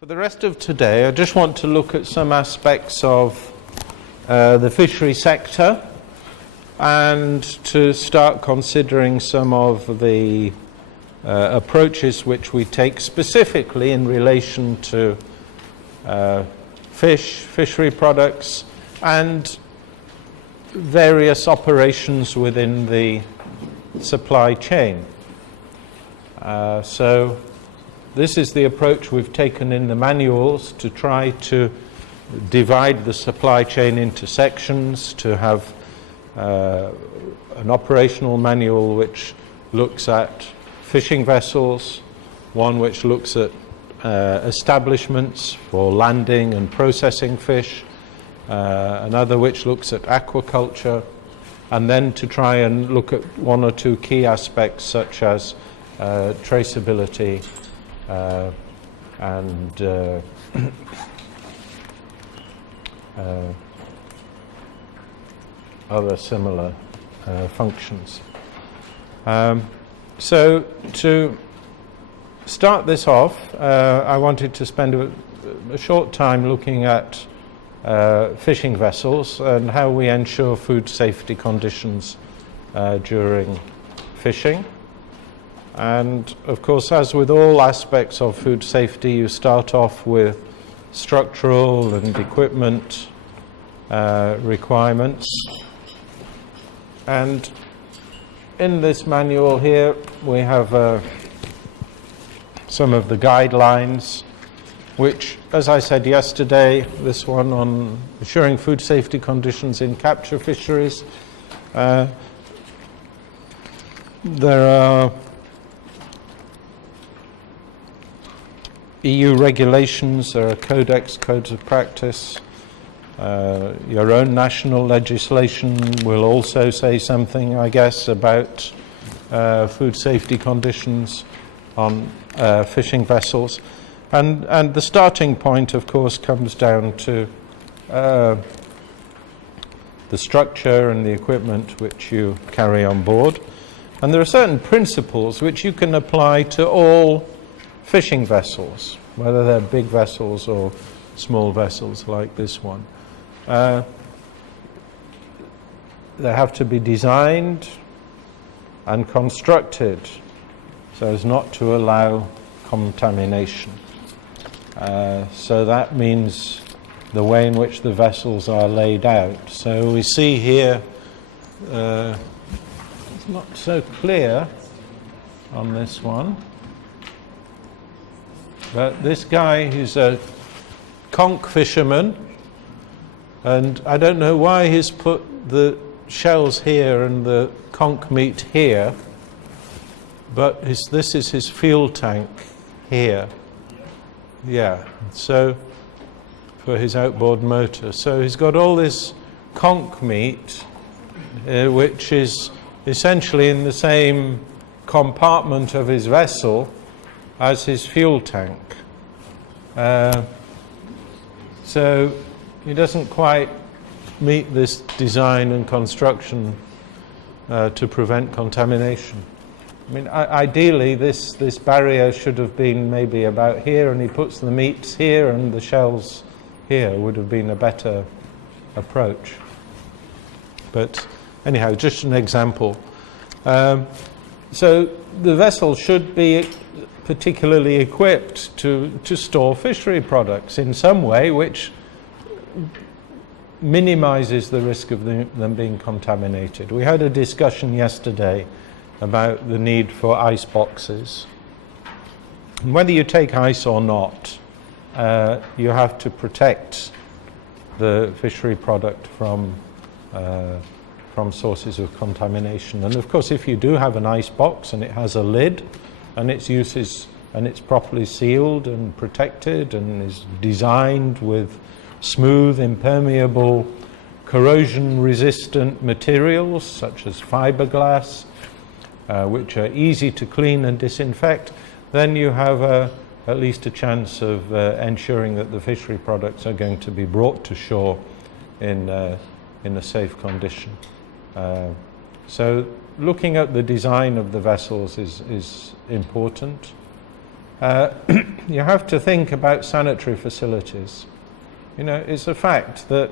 For the rest of today, I just want to look at some aspects of the fishery sector and to start considering some of the approaches which we take specifically in relation to fishery products and various operations within the supply chain. So this is the approach we've taken in the manuals to try to divide the supply chain into sections, to have an operational manual which looks at fishing vessels, one which looks at establishments for landing and processing fish, another which looks at aquaculture, and then to try and look at one or two key aspects such as traceability and other similar functions. So to start this off, I wanted to spend a short time looking at fishing vessels and how we ensure food safety conditions during fishing. And of course, as with all aspects of food safety, you start off with structural and equipment requirements. And in this manual here, we have some of the guidelines, which, as I said yesterday, this one on ensuring food safety conditions in capture fisheries. There are EU regulations, there are codes of practice. Your own national legislation will also say something, I guess, about food safety conditions on fishing vessels. And the starting point, of course, comes down to the structure and the equipment which you carry on board. And there are certain principles which you can apply to all fishing vessels, whether they're big vessels or small vessels like this one. They have to be designed and constructed so as not to allow contamination. So that means the way in which the vessels are laid out. So we see here, it's not so clear on this one, but this guy, he's a conch fisherman, and I don't know why he's put the shells here and the conch meat here, but this is his fuel tank here. Yeah, so for his outboard motor. So he's got all this conch meat, which is essentially in the same compartment of his vessel as his fuel tank. So he doesn't quite meet this design and construction to prevent contamination. I mean, ideally, this barrier should have been maybe about here, and he puts the meats here and the shells here would have been a better approach. But anyhow, just an example. So the vessel should be particularly equipped to store fishery products in some way which minimizes the risk of them being contaminated. We had a discussion yesterday about the need for ice boxes. And whether you take ice or not, you have to protect the fishery product from sources of contamination. And of course, if you do have an ice box and it has a lid and it's properly sealed and protected and is designed with smooth, impermeable, corrosion-resistant materials such as fiberglass, which are easy to clean and disinfect, then you have at least a chance of ensuring that the fishery products are going to be brought to shore in a safe condition. So looking at the design of the vessels is important. you have to think about sanitary facilities. You know, it's a fact that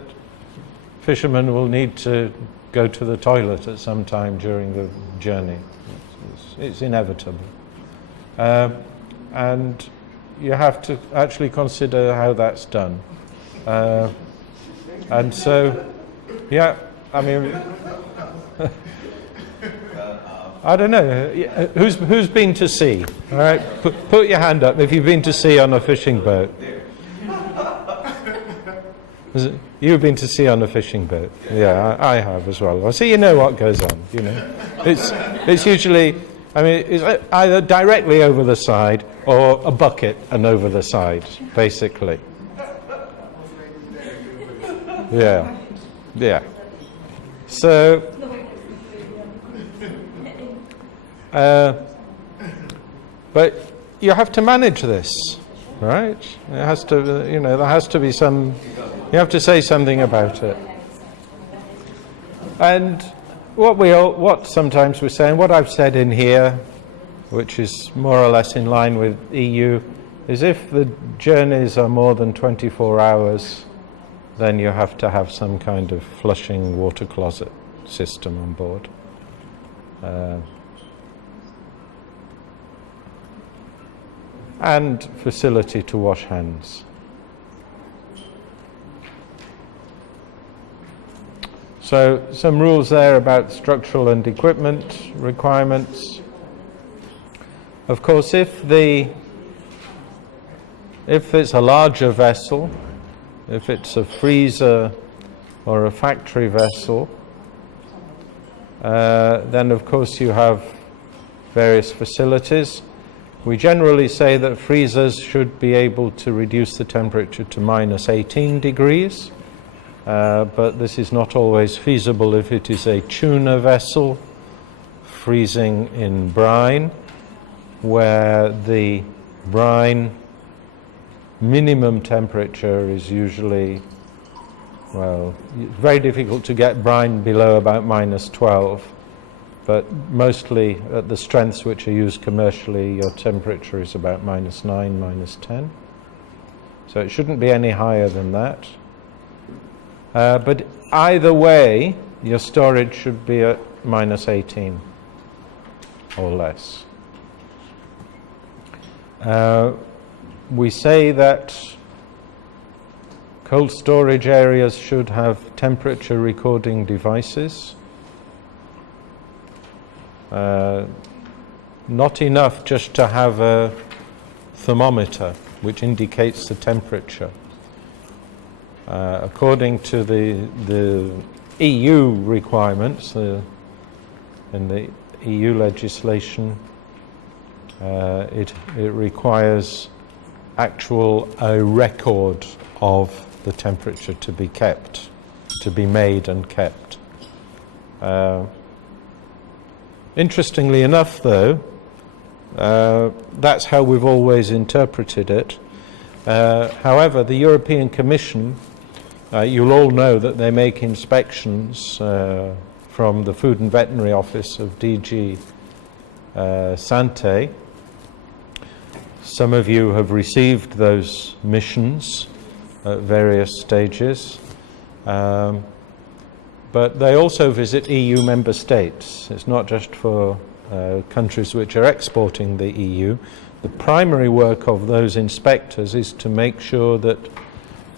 fishermen will need to go to the toilet at some time during the journey. It's inevitable. And you have to actually consider how that's done. And so, yeah, I mean, I don't know. Who's been to sea? All right, put your hand up if you've been to sea on a fishing boat. You've been to sea on a fishing boat. Yeah, I have as well. So you know what goes on. You know, it's usually, I mean, it's either directly over the side or a bucket and over the side, basically. Yeah. So, but you have to manage this, right? It has to, you know, there has to be some. You have to say something about it. And what sometimes we're saying, what I've said in here, which is more or less in line with EU, is if the journeys are more than 24 hours, then you have to have some kind of flushing water closet system on board. And facility to wash hands. So some rules there about structural and equipment requirements. Of course, if it's a larger vessel, if it's a freezer or a factory vessel, then of course you have various facilities. We generally say that freezers should be able to reduce the temperature to minus 18 degrees. But this is not always feasible if it is a tuna vessel freezing in brine, where the brine minimum temperature is usually, well, it's very difficult to get brine below about minus 12, but mostly at the strengths which are used commercially, your temperature is about minus 9, minus 10. So it shouldn't be any higher than that. But either way, your storage should be at minus 18 or less. We say that cold storage areas should have temperature recording devices. Not enough just to have a thermometer which indicates the temperature. According to the EU requirements, in the EU legislation, it requires a record of the temperature to be kept, to be made and kept. Interestingly enough, though, that's how we've always interpreted it. However, the European Commission, you'll all know that they make inspections from the Food and Veterinary Office of DG Sante. Some of you have received those missions at various stages, but they also visit EU member states. It's not just for countries which are exporting the EU. The primary work of those inspectors is to make sure that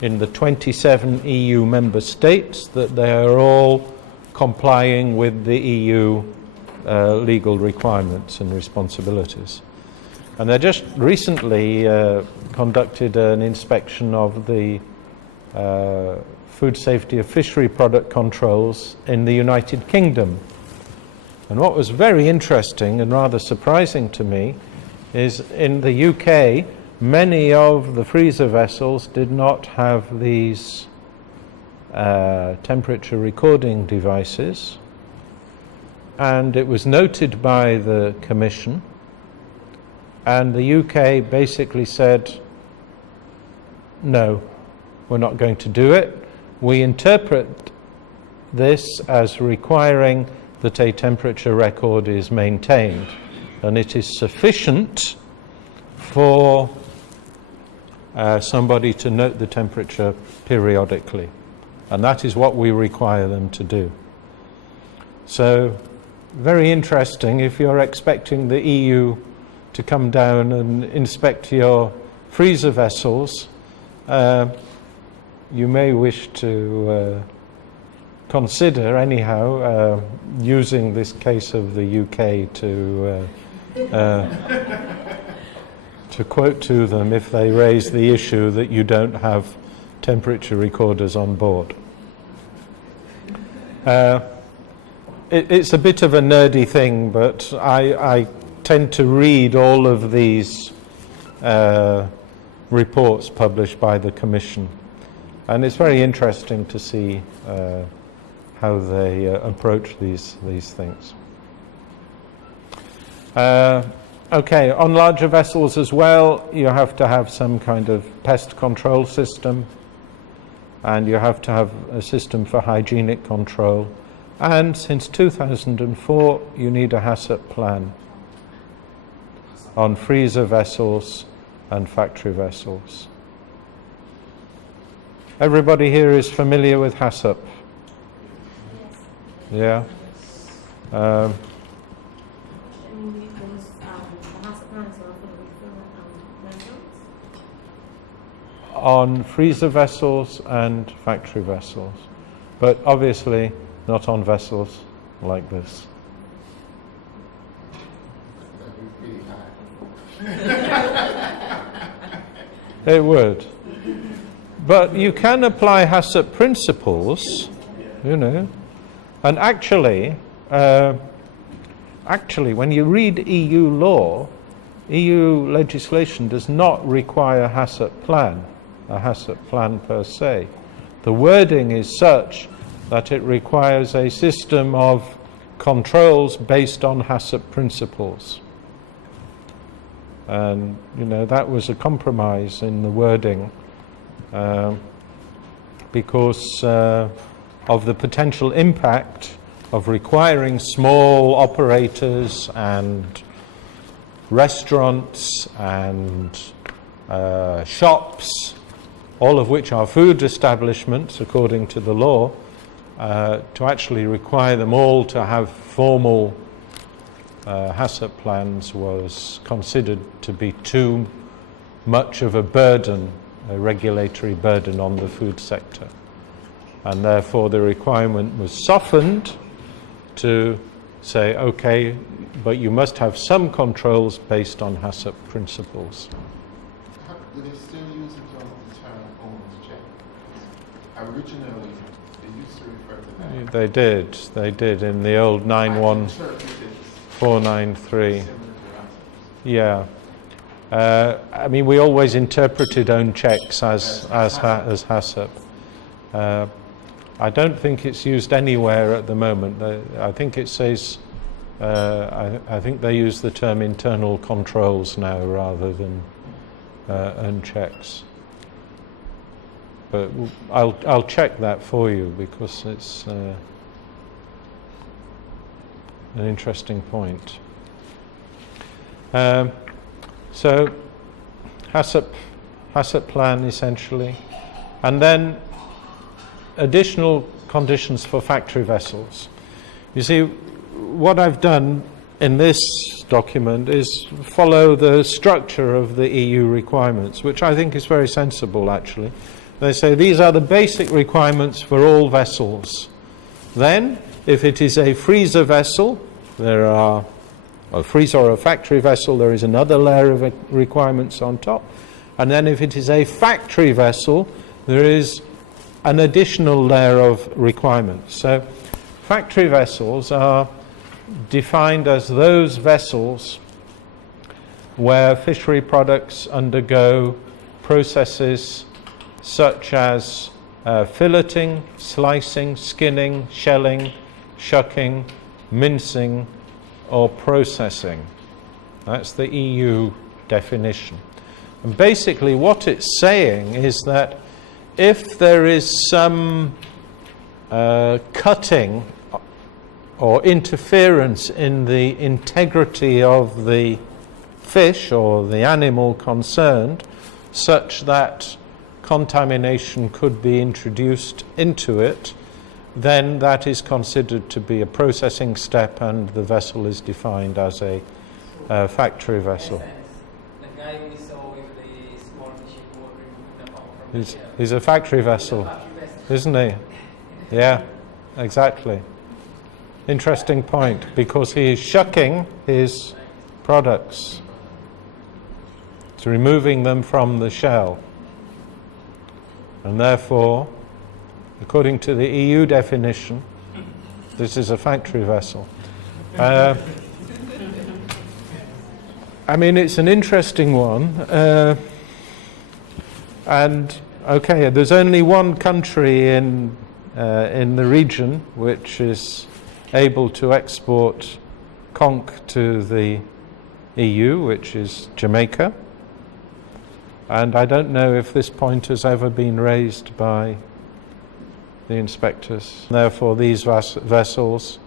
in the 27 EU member states that they are all complying with the EU legal requirements and responsibilities. And they just recently conducted an inspection of the food safety of fishery product controls in the United Kingdom. And what was very interesting and rather surprising to me is in the UK, many of the freezer vessels did not have these temperature recording devices, and it was noted by the Commission, and the UK basically said, no, we're not going to do it. We interpret this as requiring that a temperature record is maintained, and it is sufficient for somebody to note the temperature periodically. And that is what we require them to do. So, very interesting if you're expecting the EU to come down and inspect your freezer vessels. You may wish to consider, anyhow, using this case of the UK to quote to them if they raise the issue that you don't have temperature recorders on board. It's a bit of a nerdy thing, but I tend to read all of these reports published by the Commission, and it's very interesting to see how they approach these things. Okay, on larger vessels as well, you have to have some kind of pest control system, and you have to have a system for hygienic control. And since 2004, you need a HACCP plan on freezer vessels and factory vessels. Everybody here is familiar with HACCP? Yeah? On freezer vessels and factory vessels, but obviously not on vessels like this. It would. But you can apply HACCP principles, you know, and actually, when you read EU law, EU legislation does not require a HACCP plan per se. The wording is such that it requires a system of controls based on HACCP principles. And, you know, that was a compromise in the wording because of the potential impact of requiring small operators and restaurants and shops, all of which are food establishments according to the law, to actually require them all to have formal HACCP plans was considered to be too much of a burden, a regulatory burden on the food sector. And therefore the requirement was softened to say, okay, but you must have some controls based on HACCP principles. Do they still use the term owner's check? Originally, they used to refer to that. They did in the old 91493. Yeah. I mean, we always interpreted own checks as HACCP. I don't think it's used anywhere at the moment. I think it says, I think they use the term internal controls now rather than own checks. But I'll check that for you because it's an interesting point. So HACCP plan essentially, and then additional conditions for factory vessels. You see, what I've done in this document is follow the structure of the EU requirements, which I think is very sensible actually. They say these are the basic requirements for all vessels. Then, if it is a freezer vessel, there are a freezer or a factory vessel, there is another layer of requirements on top. And then if it is a factory vessel, there is an additional layer of requirements. So factory vessels are defined as those vessels where fishery products undergo processes such as filleting, slicing, skinning, shelling, shucking, mincing, or processing. That's the EU definition. And basically what it's saying is that if there is some cutting or interference in the integrity of the fish or the animal concerned, such that contamination could be introduced into it, then that is considered to be a processing step, and the vessel is defined as a factory vessel. The guy we saw with the small fishing boat removing the pump from He's a factory vessel, isn't he? Yeah, exactly. Interesting point, because he is shucking his products. It's removing them from the shell. And therefore, according to the EU definition, this is a factory vessel. I mean, it's an interesting one. And, okay, there's only one country in the region which is able to export conch to the EU, which is Jamaica. And I don't know if this point has ever been raised by the inspectors. Therefore, these vessels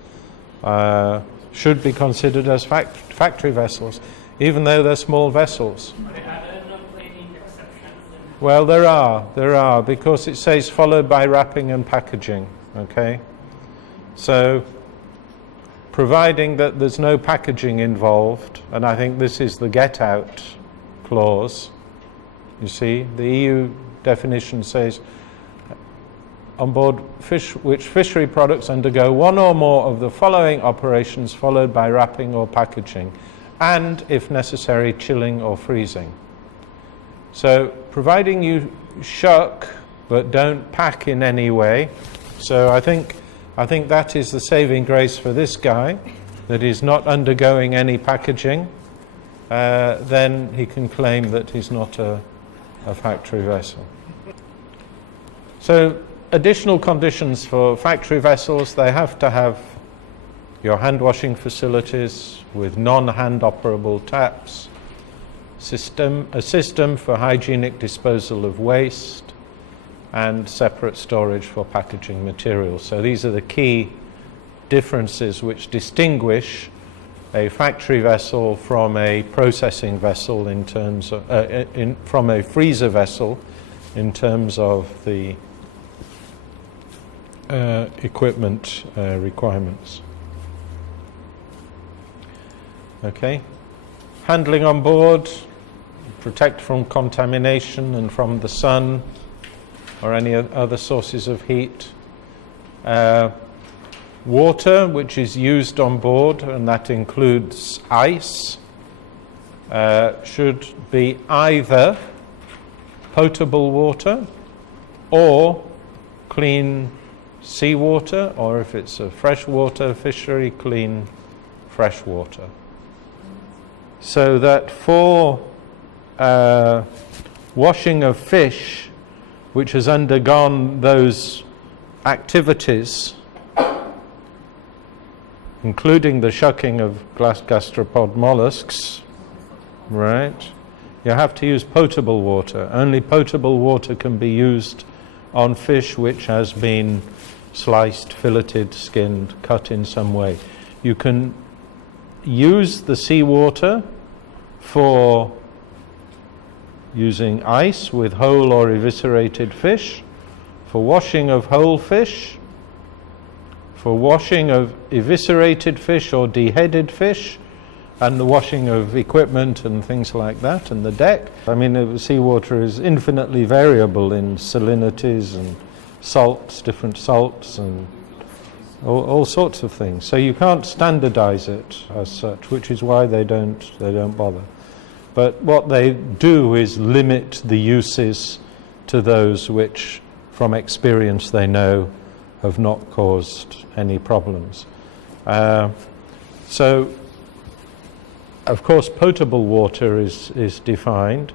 should be considered as factory vessels, even though they're small vessels. Are there not any exceptions? Well, there are, because it says followed by wrapping and packaging, okay? So, providing that there's no packaging involved, and I think this is the get-out clause, you see, the EU definition says, on board which fishery products undergo one or more of the following operations followed by wrapping or packaging, and, if necessary, chilling or freezing. So, providing you shuck but don't pack in any way, so I think that is the saving grace for this guy, that he's not undergoing any packaging, then he can claim that he's not a factory vessel. So, additional conditions for factory vessels: they have to have your hand washing facilities with non-hand operable taps, a system for hygienic disposal of waste, and separate storage for packaging materials. So these are the key differences which distinguish a factory vessel from a processing vessel in terms of, from a freezer vessel in terms of the equipment requirements. Okay. Handling on board, protect from contamination and from the sun or any other sources of heat. Water, which is used on board, and that includes ice, should be either potable water or clean seawater, or if it's a freshwater fishery, clean fresh water. So that for washing of fish which has undergone those activities, including the shucking of gastropod mollusks, right, you have to use potable water. Only potable water can be used on fish which has been sliced, filleted, skinned, cut in some way. You can use the seawater for using ice with whole or eviscerated fish, for washing of whole fish, for washing of eviscerated fish or deheaded fish, and the washing of equipment and things like that, and the deck. I mean, the seawater is infinitely variable in salinities and salts, different salts, and all sorts of things. So you can't standardize it as such, which is why they don't bother. But what they do is limit the uses to those which, from experience, they know have not caused any problems. So, of course, potable water is defined,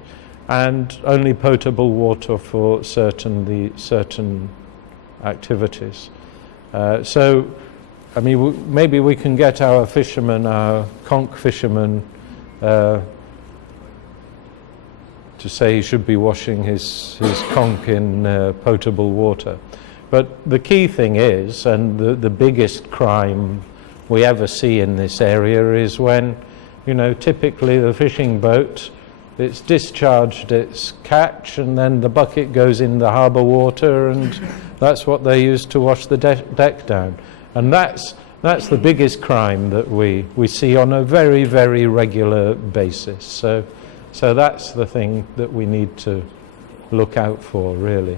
and only potable water for certain activities. So, I mean, maybe we can get our fishermen, our conch fishermen, to say he should be washing his conch in potable water. But the key thing is, and the biggest crime we ever see in this area is when, you know, typically the fishing boat, it's discharged its catch and then the bucket goes in the harbour water, and that's what they use to wash the deck down. And that's the biggest crime that we see on a very, very regular basis. So that's the thing that we need to look out for, really.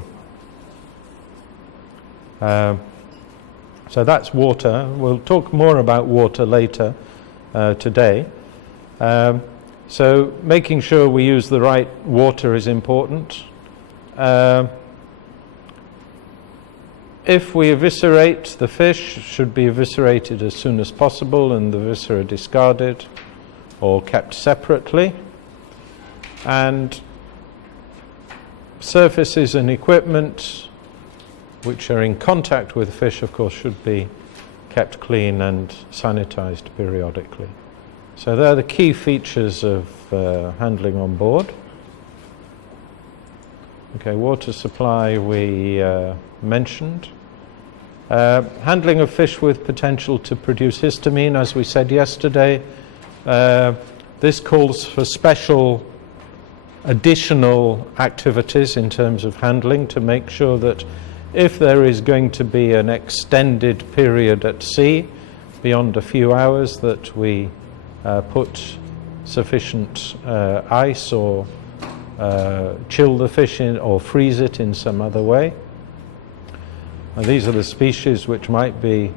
So that's water. We'll talk more about water later today. So making sure we use the right water is important. If we eviscerate the fish, it should be eviscerated as soon as possible and the viscera discarded or kept separately. And surfaces and equipment which are in contact with fish, of course, should be kept clean and sanitized periodically. So they're the key features of handling on board. Okay, water supply we mentioned. Handling of fish with potential to produce histamine, as we said yesterday, this calls for special additional activities in terms of handling to make sure that if there is going to be an extended period at sea beyond a few hours, that we put sufficient ice or chill the fish in or freeze it in some other way. And these are the species which might be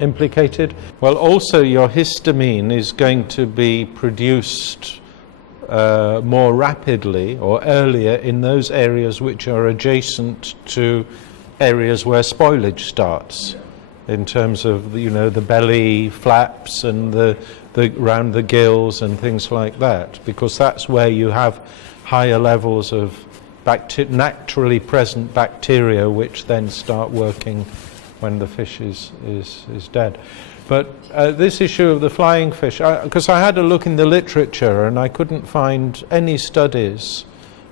implicated. Well, also your histamine is going to be produced more rapidly or earlier in those areas which are adjacent to areas where spoilage starts, in terms of, you know, the belly flaps and the around the gills and things like that, because that's where you have higher levels of naturally present bacteria, which then start working when the fish is dead. But this issue of the flying fish, because I had a look in the literature and I couldn't find any studies,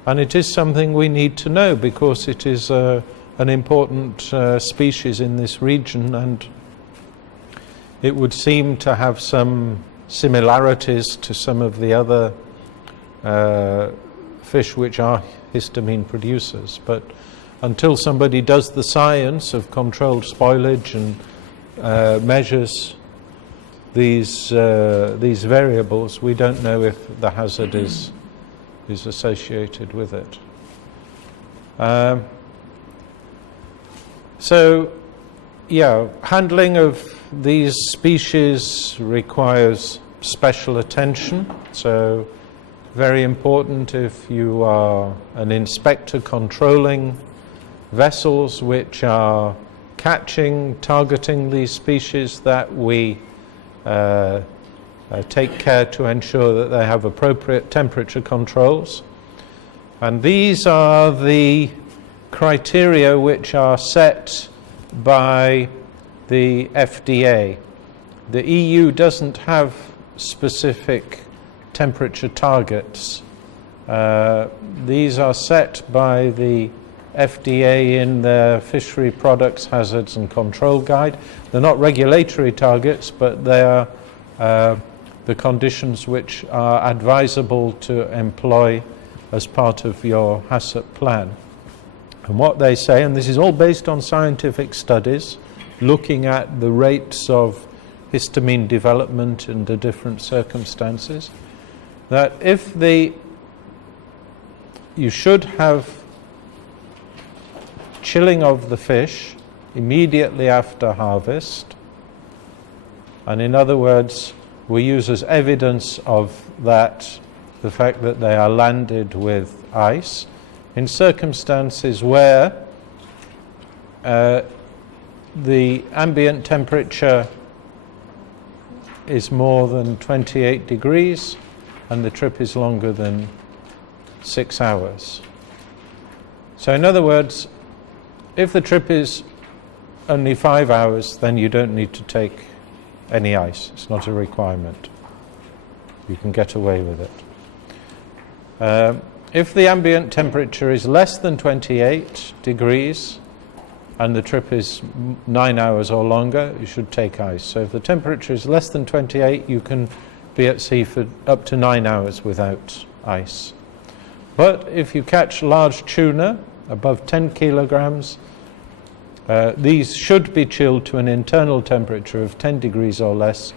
and it is something we need to know because it is an important species in this region, and it would seem to have some similarities to some of the other fish which are histamine producers. But until somebody does the science of controlled spoilage and measures these variables, we don't know if the hazard is associated with it. So, yeah, handling of these species requires special attention. So, very important if you are an inspector controlling vessels which are targeting these species, that we take care to ensure that they have appropriate temperature controls. And these are the criteria which are set by the FDA. The EU doesn't have specific temperature targets. These are set by the FDA in their Fishery Products Hazards and Control Guide. They're not regulatory targets, but they are the conditions which are advisable to employ as part of your HACCP plan. And what they say, and this is all based on scientific studies, looking at the rates of histamine development in the different circumstances, that you should have chilling of the fish immediately after harvest. And in other words, we use as evidence of that the fact that they are landed with ice in circumstances where the ambient temperature is more than 28 degrees and the trip is longer than 6 hours. So in other words, if the trip is only 5 hours, then you don't need to take any ice. It's not a requirement. You can get away with it. If the ambient temperature is less than 28 degrees and the trip is 9 hours or longer, you should take ice. So if the temperature is less than 28, you can be at sea for up to 9 hours without ice. But if you catch large tuna, above 10 kilograms, these should be chilled to an internal temperature of 10 degrees or less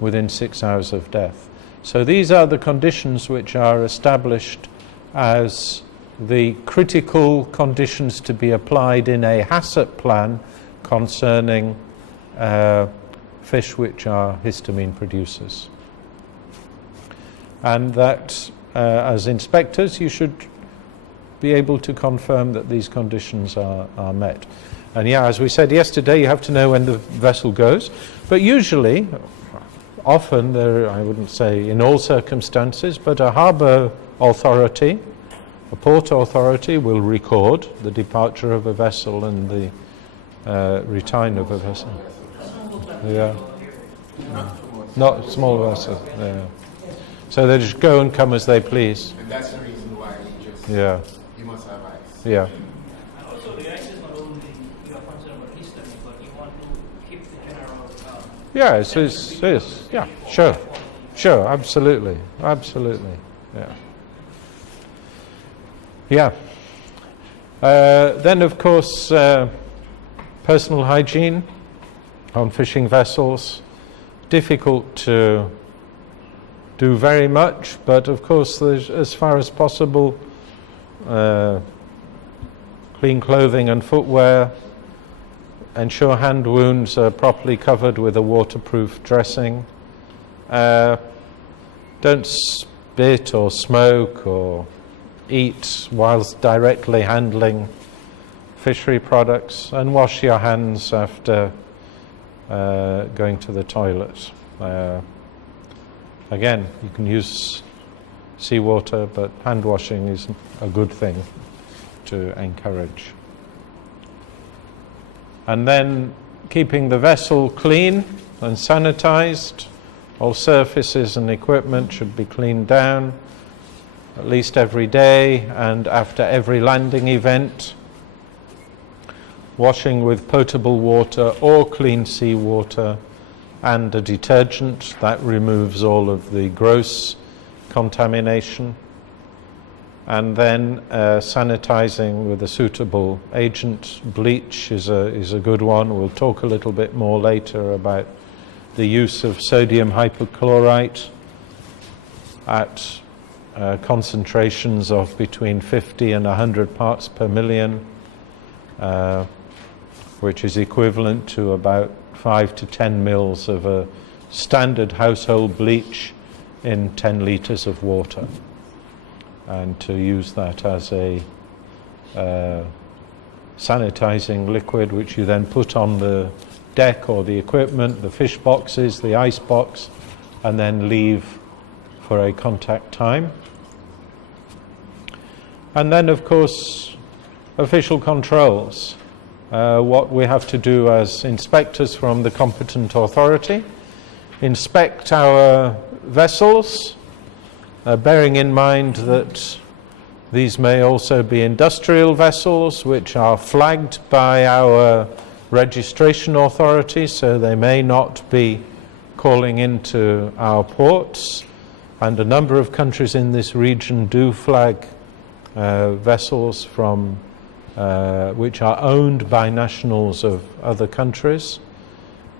within 6 hours of death. So these are the conditions which are established as the critical conditions to be applied in a HACCP plan concerning fish which are histamine producers. And that, as inspectors, you should be able to confirm that these conditions are met. And yeah, as we said yesterday, you have to know when the vessel goes. But usually, often, I wouldn't say in all circumstances, but a harbour authority, a port authority will record the departure of a vessel and the return of a vessel. Yeah. Not small vessels. Yeah. So they just go and come as they please. And that's the reason why you must have ice. Yeah. And also the ice is not only you are concerned about histamine, but you want to keep the general. Yeah, it's yeah, sure, absolutely, yeah. Yeah. Then, of course, personal hygiene on fishing vessels. Difficult to do very much, but of course, as far as possible, clean clothing and footwear. Ensure hand wounds are properly covered with a waterproof dressing. Don't spit or smoke or eat whilst directly handling fishery products, and wash your hands after going to the toilet. Again, you can use seawater, but hand washing is a good thing to encourage. And then keeping the vessel clean and sanitized. All surfaces and equipment should be cleaned down at least every day and after every landing event. Washing with potable water or clean seawater and a detergent that removes all of the gross contamination. And then sanitizing with a suitable agent. Bleach is a good one. We'll talk a little bit more later about the use of sodium hypochlorite at concentrations of between 50 and 100 parts per million, which is equivalent to about 5 to 10 mils of a standard household bleach in 10 litres of water. And to use that as a sanitizing liquid, which you then put on the deck or the equipment, the fish boxes, the ice box, and then leave for a contact time. And then, of course, official controls. What we have to do as inspectors from the competent authority: inspect our vessels, bearing in mind that these may also be industrial vessels which are flagged by our registration authority, so they may not be calling into our ports. And a number of countries in this region do flag vessels from which are owned by nationals of other countries.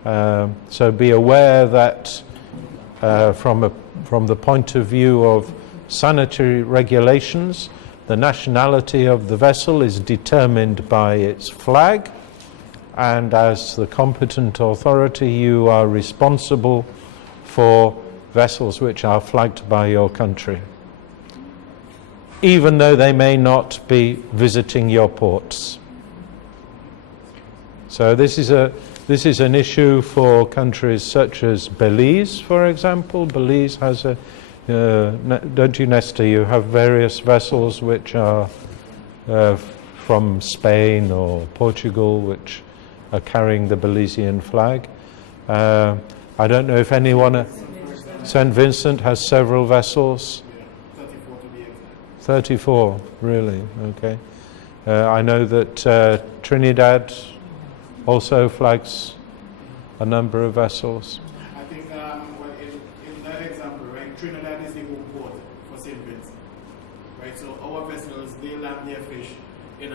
So be aware that from the point of view of sanitary regulations, the nationality of the vessel is determined by its flag, and as the competent authority, you are responsible for vessels which are flagged by your country, even though they may not be visiting your ports. So this is an issue for countries such as Belize, for example. Belize has a, don't you, Nestor, you have various vessels which are from Spain or Portugal which are carrying the Belizean flag. I don't know if anyone, St. Vincent has several vessels. 34 to be exact. 34, really, okay. I know that Trinidad also flags a number of vessels. I think example, in that example, right, Trinidad is the home port for St. Vincent, right? So our vessels, they land their fish in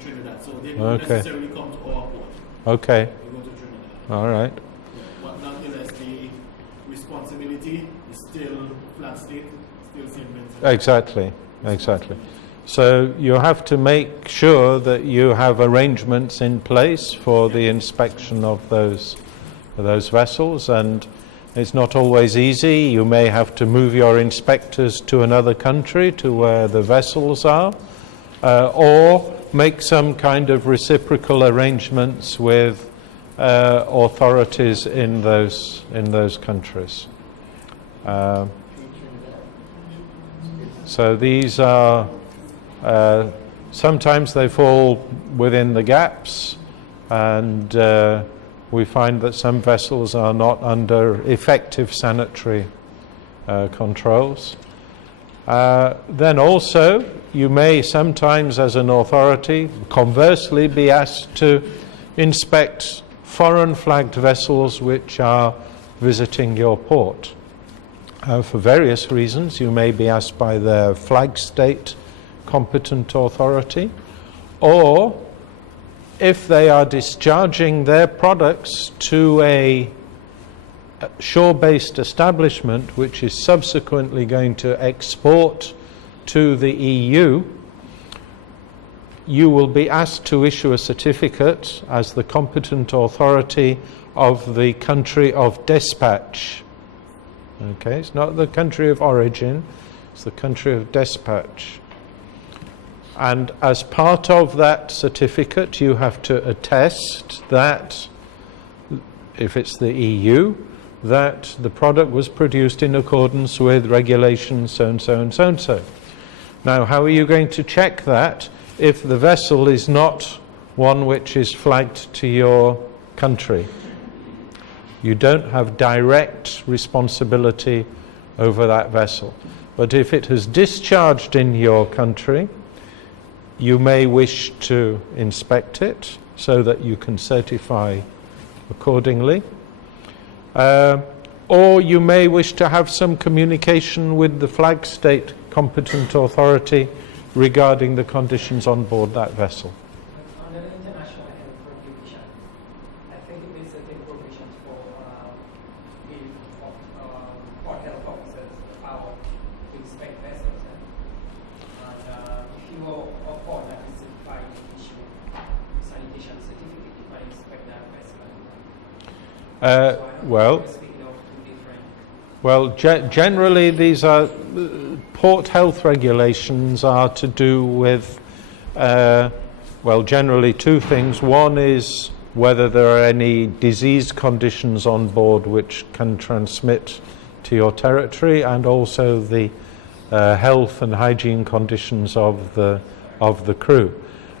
Trinidad, so they don't necessarily come to our port. Okay. They go to Trinidad. All right. But nonetheless, the responsibility is still flat state, still St. Vincent. Exactly. Exactly. So you have to make sure that you have arrangements in place for the inspection of those vessels, and it's not always easy. You may have to move your inspectors to another country to where the vessels are, or make some kind of reciprocal arrangements with authorities in those countries. So these are sometimes they fall within the gaps, and we find that some vessels are not under effective sanitary controls. Then also, you may sometimes, as an authority, conversely be asked to inspect foreign flagged vessels which are visiting your port. For various reasons, you may be asked by the flag state competent authority, or if they are discharging their products to a shore-based establishment which is subsequently going to export to the EU, you will be asked to issue a certificate as the competent authority of the country of dispatch. Okay, it's not the country of origin, it's the country of dispatch. And as part of that certificate, you have to attest that, if it's the EU, that the product was produced in accordance with regulations so and so and so and so. Now, how are you going to check that if the vessel is not one which is flagged to your country? You don't have direct responsibility over that vessel. But if it has discharged in your country, you may wish to inspect it so that you can certify accordingly. Or you may wish to have some communication with the flag state competent authority regarding the conditions on board that vessel. Under the international health regulation, I think it is certain provisions for port health officers how to inspect vessels. And if you are a port that is certified to issue sanitation certificate, you can inspect that vessel. Generally these are port health regulations are to do with generally two things. One is whether there are any disease conditions on board which can transmit to your territory, and also the health and hygiene conditions of the crew.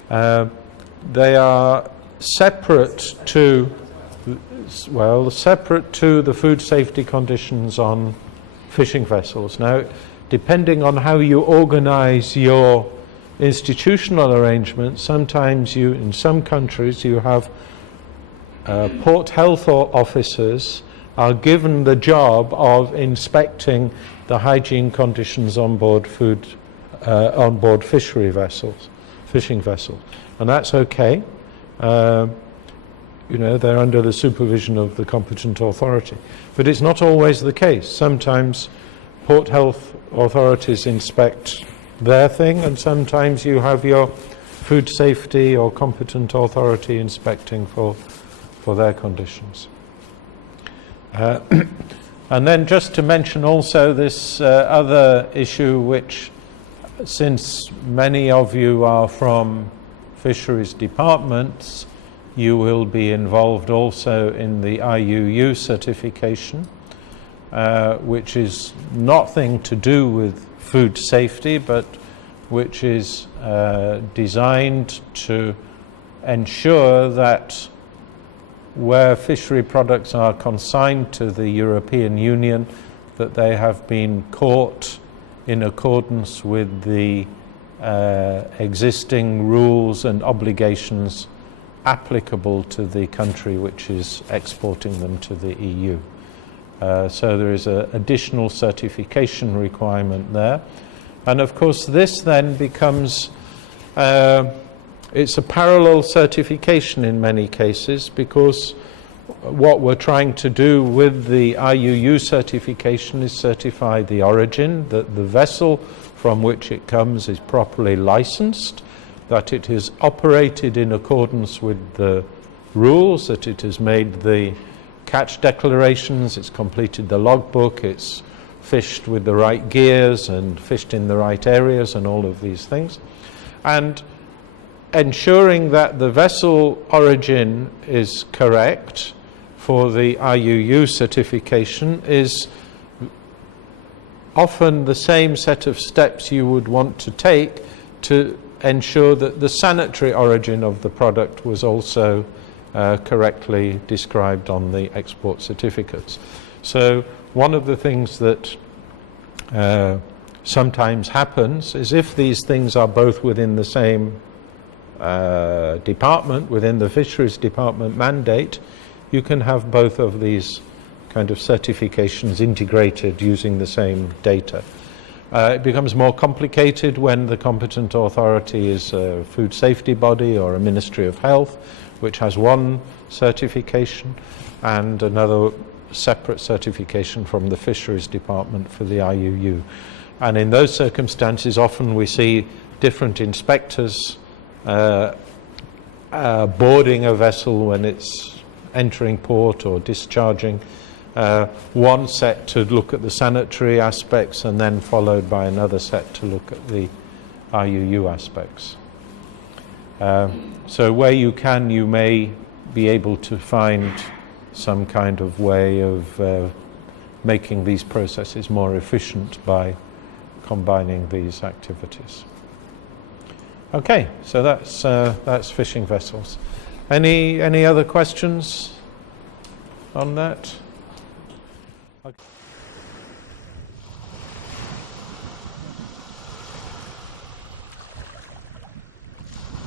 They are separate to the food safety conditions on fishing vessels. Now, depending on how you organize your institutional arrangements, sometimes in some countries you have port health officers are given the job of inspecting the hygiene conditions on board fishing vessels, and that's okay. They're under the supervision of the competent authority. But it's not always the case. Sometimes port health authorities inspect their thing, and sometimes you have your food safety or competent authority inspecting for their conditions. And then just to mention also this other issue, which, since many of you are from fisheries departments, you will be involved also in the IUU certification, which is nothing to do with food safety, but which is designed to ensure that where fishery products are consigned to the European Union, that they have been caught in accordance with the existing rules and obligations applicable to the country which is exporting them to the EU. So there is an additional certification requirement there. And of course this then becomes, it's a parallel certification in many cases, because what we're trying to do with the IUU certification is certify the origin, that the vessel from which it comes is properly licensed, that it is operated in accordance with the rules, that it has made the catch declarations, it's completed the logbook, it's fished with the right gears and fished in the right areas and all of these things. And ensuring that the vessel origin is correct for the IUU certification is often the same set of steps you would want to take to ensure that the sanitary origin of the product was also correctly described on the export certificates. So one of the things that sometimes happens is, if these things are both within the same department, within the fisheries department mandate, you can have both of these kind of certifications integrated using the same data. It becomes more complicated when the competent authority is a food safety body or a Ministry of Health, which has one certification, and another separate certification from the Fisheries Department for the IUU. And in those circumstances, often we see different inspectors boarding a vessel when it's entering port or discharging. One set to look at the sanitary aspects, and then followed by another set to look at the IUU aspects. So where you can, you may be able to find some kind of way of making these processes more efficient by combining these activities. Okay, so that's fishing vessels. Any other questions on that? Okay.